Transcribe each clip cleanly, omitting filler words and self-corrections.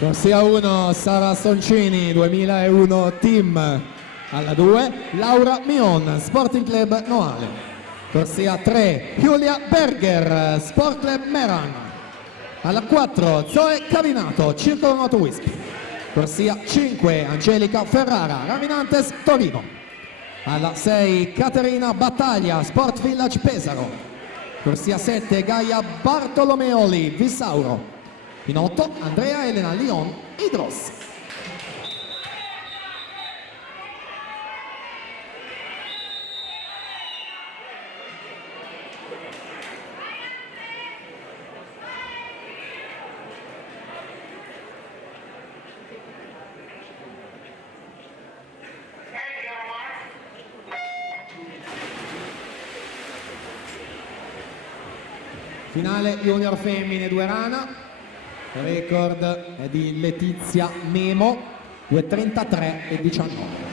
Corsia 1 Sara Soncini 2001 Team. Alla 2 Laura Mion Sporting Club Noale. Corsia 3 Giulia Berger Sport Club Meran. Alla 4 Zoe Cavinato Circolo Moto Wisp. Corsia 5 Angelica Ferrara Raminantes Torino. Alla 6 Caterina Battaglia Sport Village Pesaro. Corsia 7 Gaia Bartolomeoli Visauro. In 8 Andrea Elena Lion Idros. Finale junior femmine 2 rana. Record è di Letizia Memo 2:33 e 19.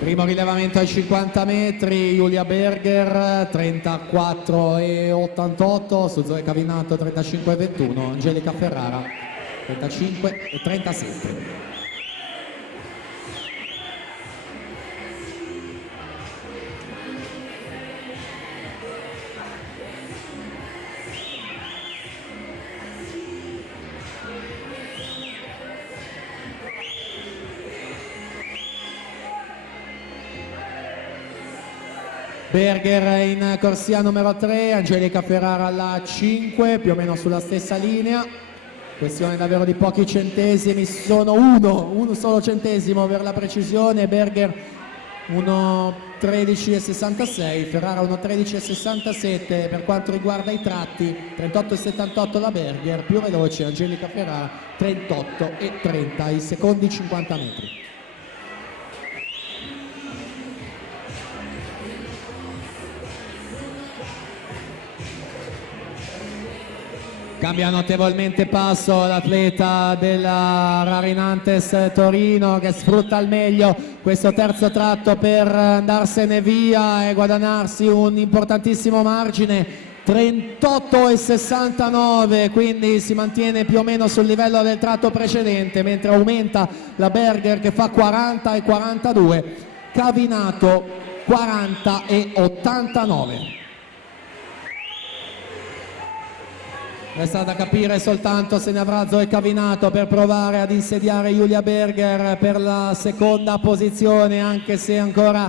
Primo rilevamento ai 50 metri, Giulia Berger 34,88, su Zoe Cavinato 35,21, Angelica Ferrara 35,37. Berger in corsia numero 3, Angelica Ferrara alla 5, più o meno sulla stessa linea. Questione davvero di pochi centesimi, sono uno solo centesimo per la precisione. Berger 1:13,66, Ferrara 1:13,67 per quanto riguarda i tratti, 38,78 la Berger, più veloce Angelica Ferrara 38,30 i secondi 50 metri. Cambia notevolmente passo l'atleta della Rarinantes Torino, che sfrutta al meglio questo terzo tratto per andarsene via e guadagnarsi un importantissimo margine, 38,69, quindi si mantiene più o meno sul livello del tratto precedente, mentre aumenta la Berger che fa 40,42, Cavinato 40,89. Resta da capire soltanto se ne avrà Zoe Cavinato per provare ad insediare Giulia Berger per la seconda posizione, anche se ancora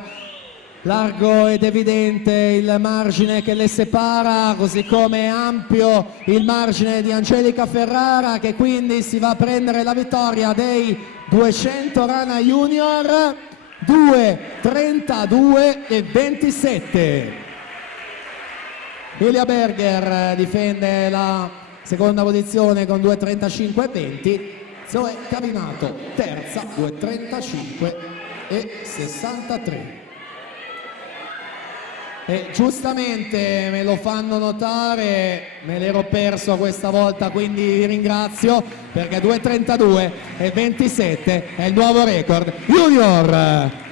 largo ed evidente il margine che le separa, così come è ampio il margine di Angelica Ferrara, che quindi si va a prendere la vittoria dei 200 rana junior, 2:32 e 27. Giulia Berger difende la seconda posizione con 2:35 e 20, Zoe Cavinato terza 2:35 e 63. E giustamente me lo fanno notare, me l'ero perso questa volta, quindi vi ringrazio, perché 2:32 e 27 è il nuovo record junior.